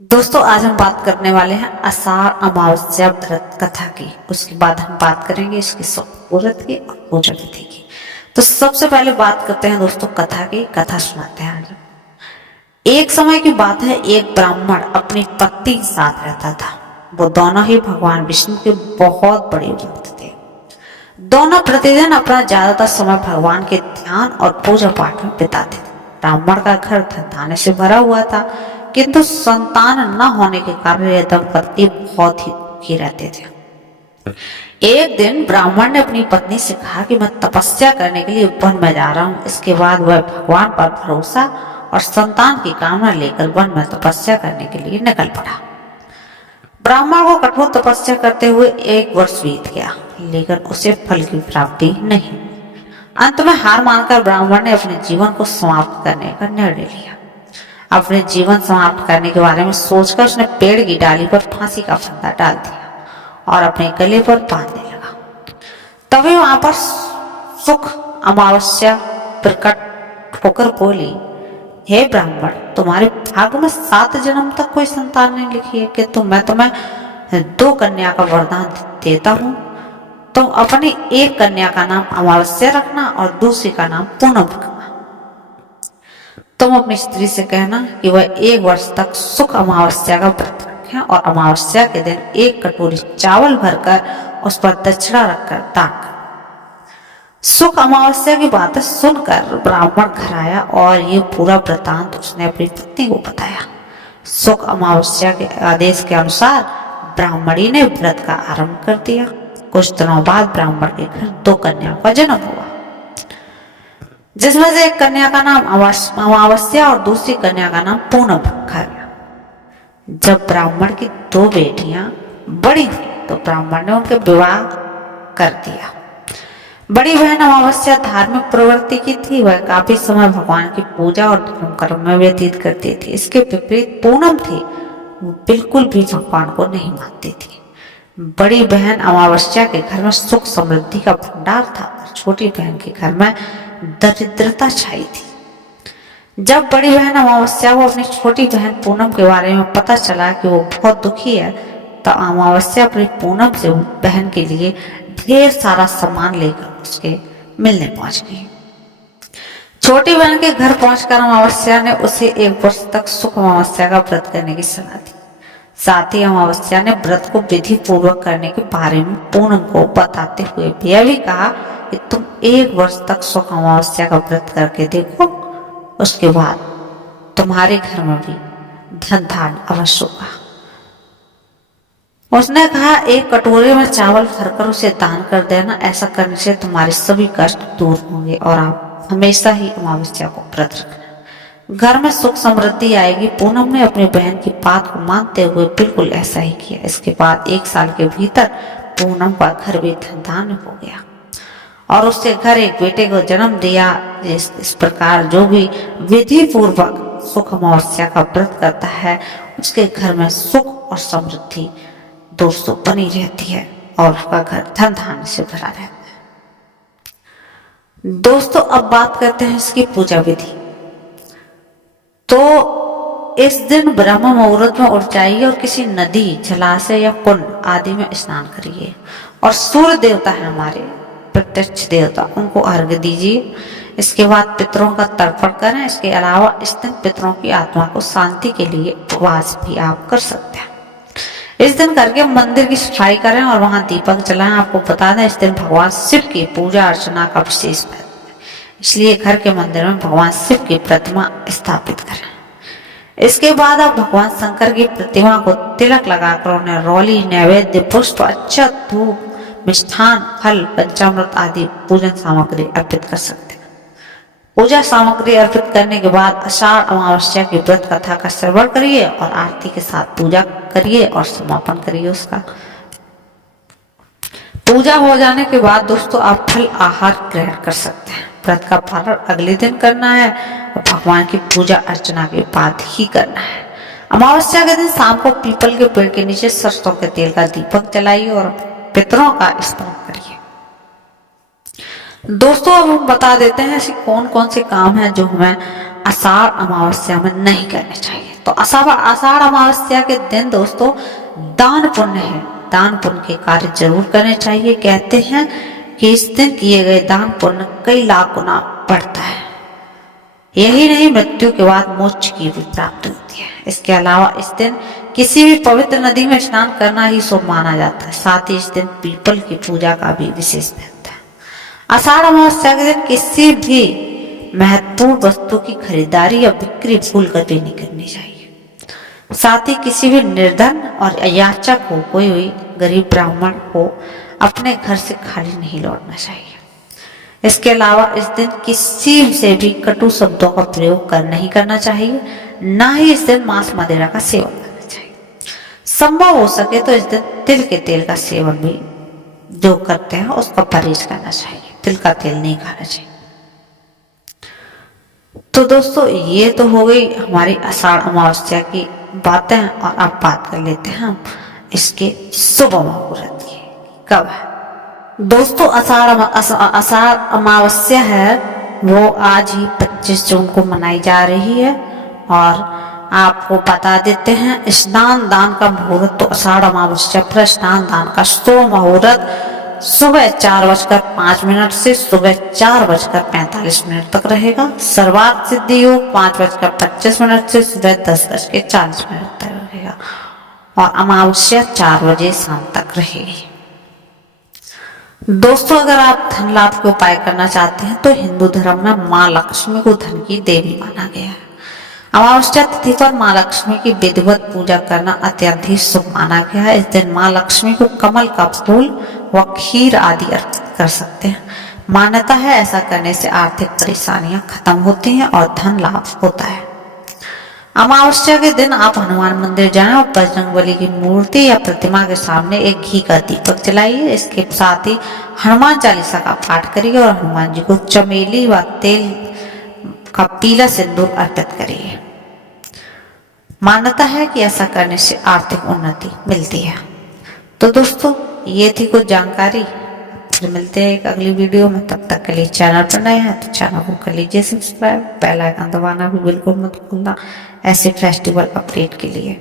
दोस्तों आज हम बात करने वाले हैं आषाढ़ अमावस्या व्रत कथा की। उसके बाद हम बात करेंगे इसकी व्रत की और पूजा विधि की। तो सबसे पहले बात करते हैं दोस्तों कथा की। कथा सुनाते हैं आज। एक समय की बात है, एक ब्राह्मण अपनी पत्नी के साथ रहता था। वो दोनों ही भगवान विष्णु के बहुत बड़े भक्त थे। दोनों प्रतिदिन अपना ज्यादातर समय भगवान के ध्यान और पूजा पाठ में बिताते थे। ब्राह्मण का घर धन धान्य से भरा हुआ था, किंतु संतान न होने के कारण यह दंपति बहुत ही दुखी रहते थे। एक दिन ब्राह्मण ने अपनी पत्नी से कहा कि मैं तपस्या करने के लिए वन में जा रहा हूँ। इसके बाद वह भगवान पर भरोसा और संतान की कामना लेकर वन में तपस्या करने के लिए निकल पड़ा। ब्राह्मण को कठोर तपस्या करते हुए 1 वर्ष बीत गया, लेकिन उसे फल की प्राप्ति नहीं। अंत में हार मानकर ब्राह्मण ने अपने जीवन को समाप्त करने का निर्णय लिया। अपने जीवन समाप्त करने के बारे में सोचकर उसने पेड़ की डाली पर फांसी का फंदा डाल दिया और अपने गले पर बांधने लगा। तभी वहां पर सुख अमावस्या प्रकट होकर बोली, हे ब्राह्मण, तुम्हारे भाग्य में 7 जन्म तक कोई संतान नहीं लिखी है, कि मैं तुम्हें 2 कन्या का वरदान देता हूँ। तुम अपनी एक कन्या का नाम अमावस्या रखना और दूसरी का नाम पूनम रखना। तुम अपनी स्त्री से कहना कि वह 1 वर्ष तक सुख अमावस्या का व्रत रखें और अमावस्या के दिन 1 कटोरी चावल भरकर उस पर दक्षिणा रखकर दान करें। सुख अमावस्या की बातें सुनकर ब्राह्मण घर आया और ये पूरा वृतांत उसने अपनी पत्नी को बताया। सुख अमावस्या के आदेश के अनुसार ब्राह्मणी ने व्रत का आरंभ कर दिया। कुछ दिनों बाद ब्राह्मण के घर 2 कन्याओं का जन्म हुआ, जिसमें से एक कन्या का नाम अमावस्या और दूसरी कन्या का नाम पूनम रखा गया। जब ब्राह्मण की 2 बेटियां बड़ी हुई तो ब्राह्मण ने उनके विवाह कर दिया। बड़ी बहन अमावस्या धार्मिक प्रवृत्ति की थी। वह काफी समय भगवान की पूजा और धर्म कर्म में व्यतीत करती थी। इसके विपरीत पूनम थी, वो बिल्कुल भी भगवान को नहीं मानती थी। बड़ी बहन अमावस्या के घर में सुख समृद्धि का भंडार था और छोटी बहन के घर में दरिद्रता छाई थी। जब बड़ी बहन अमावस्या को अपनी छोटी बहन पूनम के बारे में पता चला कि वो बहुत दुखी है, तो अमावस्या अपनी पूनम से बहन के लिए ढेर सारा सामान लेकर उसके मिलने पहुंच गई। छोटी बहन के घर पहुंचकर अमावस्या ने उसे 1 वर्ष तक सुख अमावस्या का व्रत करने की सलाह दी। साथ ही अमावस्या ने व्रत को विधि पूर्वक करने के बारे में पूनम को बताते हुए यह भी कहा कि तुम 1 वर्ष तक सुख अमावस्या का व्रत करके देखो, उसके बाद तुम्हारे घर में भी धन धान्य अवश्य होगा। उसने कहा, 1 कटोरे में चावल भरकर उसे दान कर देना। ऐसा करने से तुम्हारे सभी कष्ट दूर होंगे और आप हमेशा ही अमावस्या को व्रत रखना। घर में सुख समृद्धि आएगी। पूनम ने अपनी बहन की बात को मानते हुए बिल्कुल ऐसा ही किया। इसके बाद 1 साल के भीतर पूनम का घर भी धन धान्य हो गया और उसके घर एक बेटे को जन्म दिया। इस प्रकार जो भी विधि पूर्वक सुख अमावस्या का व्रत करता है, उसके घर में सुख और समृद्धि दोस्तों बनी रहती है और उसका घर धन धान्य से भरा रहता है। दोस्तों अब बात करते हैं इसकी पूजा विधि। तो इस दिन ब्रह्म मुहूर्त में उठ जाइए और किसी नदी, जलाशय या कुंड आदि में स्नान करिए और सूर्य देवता है हमारे प्रत्यक्ष देवता, उनको अर्घ्य दीजिए। इसके बाद पितरों का तर्पण करें। इसके अलावा इस दिन पितरों की आत्मा को शांति के लिए उपवास भी आप कर सकते हैं। इस दिन करके मंदिर की सफाई करें और वहां दीपक जलाएं। आपको बता दें, इस दिन भगवान शिव की पूजा अर्चना का विशेष महत्व है, इसलिए घर के मंदिर में भगवान शिव की प्रतिमा स्थापित करें। इसके बाद आप भगवान शंकर की प्रतिमा को तिलक लगाकर उन्हें रोली, नैवेद्य, पुष्प, अक्षत, धूप, मिष्ठान, फल, पंचामृत आदि पूजन सामग्री अर्पित कर सकते हैं। पूजा सामग्री अर्पित करने के बाद आषाढ़ अमावस्या की व्रत कथा का श्रवण करिए और आरती के साथ पूजा करिए और समापन करिए उसका। पूजा हो जाने के बाद दोस्तों आप फल आहार ग्रहण कर सकते हैं। व्रत का पालन अगले दिन करना है और भगवान की पूजा अर्चना के बाद ही करना है। अमावस्या के दिन शाम को पीपल के पेड़ के नीचे सरसों के तेल का दीपक जलाइए और पितरों का स्मरण करिए। दोस्तों अब हम बता देते हैं ऐसे कौन कौन से काम हैं जो हमें आषाढ़ अमावस्या में नहीं करने चाहिए। तो तो आषाढ़ अमावस्या के दिन दोस्तों दान पुण्य है, दान पुण्य के कार्य जरूर करने चाहिए। कहते हैं कि इस दिन किए गए दान पुण्य कई लाख गुना बढ़ता है। यही नहीं, मृत्यु के बाद मोक्ष की भी प्राप्ति होती है। इसके अलावा इस दिन किसी भी पवित्र नदी में स्नान करना ही शुभ माना जाता है। साथ ही इस दिन पीपल की पूजा का भी विशेष महत्व है। आषाढ़ अमावस्या के दिन किसी भी महत्वपूर्ण वस्तु की खरीदारी या बिक्री भूलकर भी नहीं करनी चाहिए। साथ ही किसी भी निर्धन और अयाचक हो, कोई गरीब ब्राह्मण हो, अपने घर से खाली नहीं लौटना चाहिए। इसके अलावा इस दिन किसी से भी कटु शब्दों का प्रयोग नहीं करना चाहिए। ना ही इस दिन मांस मदिरा का सेवन करना चाहिए। संभव हो सके तो इस दिन तिल के तेल का सेवन भी जो करते हैं उसका परहेज करना चाहिए। तिल का तेल नहीं खाना चाहिए। तो दोस्तों ये तो हो गई हमारी आषाढ़ अमावस्या की बातें, और अब बात कर लेते हैं हम इसके शुभ मुहूर्त की। कब है दोस्तों आषाढ़ अमावस्या है, वो आज ही 25 जून को मनाई जा रही है। और आपको बता देते हैं स्नान दान का मुहूर्त, तो आषाढ़ अमावस्या पर स्नान दान का शुभ मुहूर्त सुबह 4:05 से सुबह 4:45 तक रहेगा। सर्वार्थ सिद्धि योग 5:25 से सुबह 10:40 तक रहेगा। और अमावस्या 4 बजे शाम तक रहेगी। दोस्तों अगर आप धन लाभ के उपाय करना चाहते हैं तो हिंदू धर्म में माँ लक्ष्मी को धन की देवी माना गया है। अमावस्या तिथि पर माँ लक्ष्मी की विधिवत पूजा करना अत्यंत ही शुभ माना गया है। इस दिन माँ लक्ष्मी को कमल का फूल व खीर आदि अर्पित कर सकते हैं। मान्यता है ऐसा करने से आर्थिक परेशानियां खत्म होती हैं और धन लाभ होता है। अमावस्या के दिन आप हनुमान मंदिर जाएं और बजरंगबली की मूर्ति या प्रतिमा के सामने एक घी का दीपक जलाइए। इसके साथ ही हनुमान चालीसा का पाठ करिए और हनुमान जी को चमेली व तेल का पीला सिंदूर अर्पित करिए। मान्यता है कि ऐसा करने से आर्थिक उन्नति मिलती है। तो दोस्तों ये थी कुछ जानकारी। फिर मिलते हैं एक अगली वीडियो में। तब तक के लिए चैनल पर नए हैं तो चैनल को कर लीजिए सब्सक्राइब। बेल आइकन दबाना भी बिल्कुल मत भूलना ऐसे फेस्टिवल अपडेट के लिए।